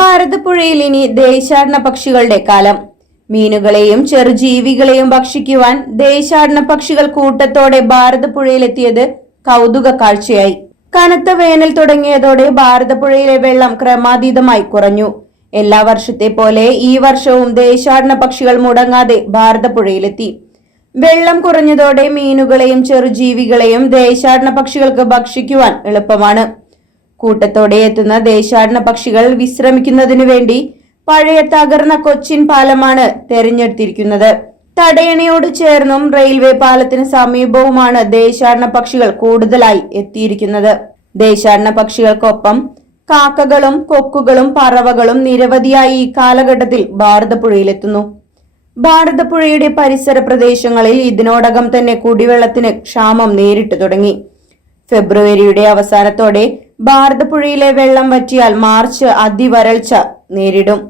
ഭാരതപ്പുഴയിൽ ഇനി ദേശാടന പക്ഷികളുടെ കാലം. മീനുകളെയും ചെറുജീവികളെയും ഭക്ഷിക്കുവാൻ ദേശാടന പക്ഷികൾ കൂട്ടത്തോടെ ഭാരതപ്പുഴയിലെത്തിയത് കൗതുക കാഴ്ചയായി. കനത്ത വേനൽ തുടങ്ങിയതോടെ ഭാരതപ്പുഴയിലെ വെള്ളം ക്രമാതീതമായി കുറഞ്ഞു. എല്ലാ വർഷത്തെ പോലെ ഈ വർഷവും ദേശാടന പക്ഷികൾ മുടങ്ങാതെ ഭാരതപ്പുഴയിലെത്തി. വെള്ളം കുറഞ്ഞതോടെ മീനുകളെയും ചെറുജീവികളെയും ദേശാടന പക്ഷികൾക്ക് ഭക്ഷിക്കുവാൻ എളുപ്പമാണ്. കൂട്ടത്തോടെ എത്തുന്ന ദേശാടന പക്ഷികൾ വിശ്രമിക്കുന്നതിനു വേണ്ടി പഴയ തകർന്ന കൊച്ചിൻ പാലമാണ് തെരഞ്ഞെടുത്തിരിക്കുന്നത്. തടയണയോട് ചേർന്നും റെയിൽവേ പാലത്തിന് സമീപവുമാണ് ദേശാടന പക്ഷികൾ കൂടുതലായി എത്തിയിരിക്കുന്നത്. ദേശാടന പക്ഷികൾക്കൊപ്പം കാക്കകളും കൊക്കുകളും പറവകളും നിരവധിയായി ഈ കാലഘട്ടത്തിൽ ഭാരതപ്പുഴയിലെത്തുന്നു. ഭാരതപ്പുഴയുടെ പരിസര പ്രദേശങ്ങളിൽ ഇതിനോടകം തന്നെ കുടിവെള്ളത്തിന് ക്ഷാമം നേരിട്ടു തുടങ്ങി. ഫെബ്രുവരിയുടെ അവസാനത്തോടെ ഭാരതപ്പുഴയിലെ വെള്ളം വറ്റിയാൽ മാർച്ച് അതിവരൾച്ച നേരിടും.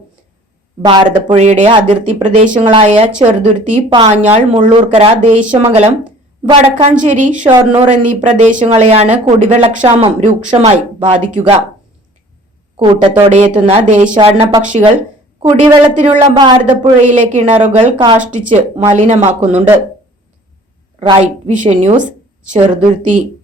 ഭാരതപ്പുഴയുടെ അതിർത്തി പ്രദേശങ്ങളായ ചെറുതുരുത്തി പാഞ്ഞാൾ മുള്ളൂർക്കര ദേശമംഗലം വടക്കാഞ്ചേരി ഷൊർണൂർ എന്നീ പ്രദേശങ്ങളെയാണ് കുടിവെള്ളക്ഷാമം രൂക്ഷമായി ബാധിക്കുക. കൂട്ടത്തോടെ എത്തുന്ന ദേശാടന പക്ഷികൾ കുടിവെള്ളത്തിനുള്ള ഭാരതപ്പുഴയിലെ കിണറുകൾ കാഷ്ടിച്ച് മലിനമാക്കുന്നുണ്ട്. Right vision news Cheruthuruthy.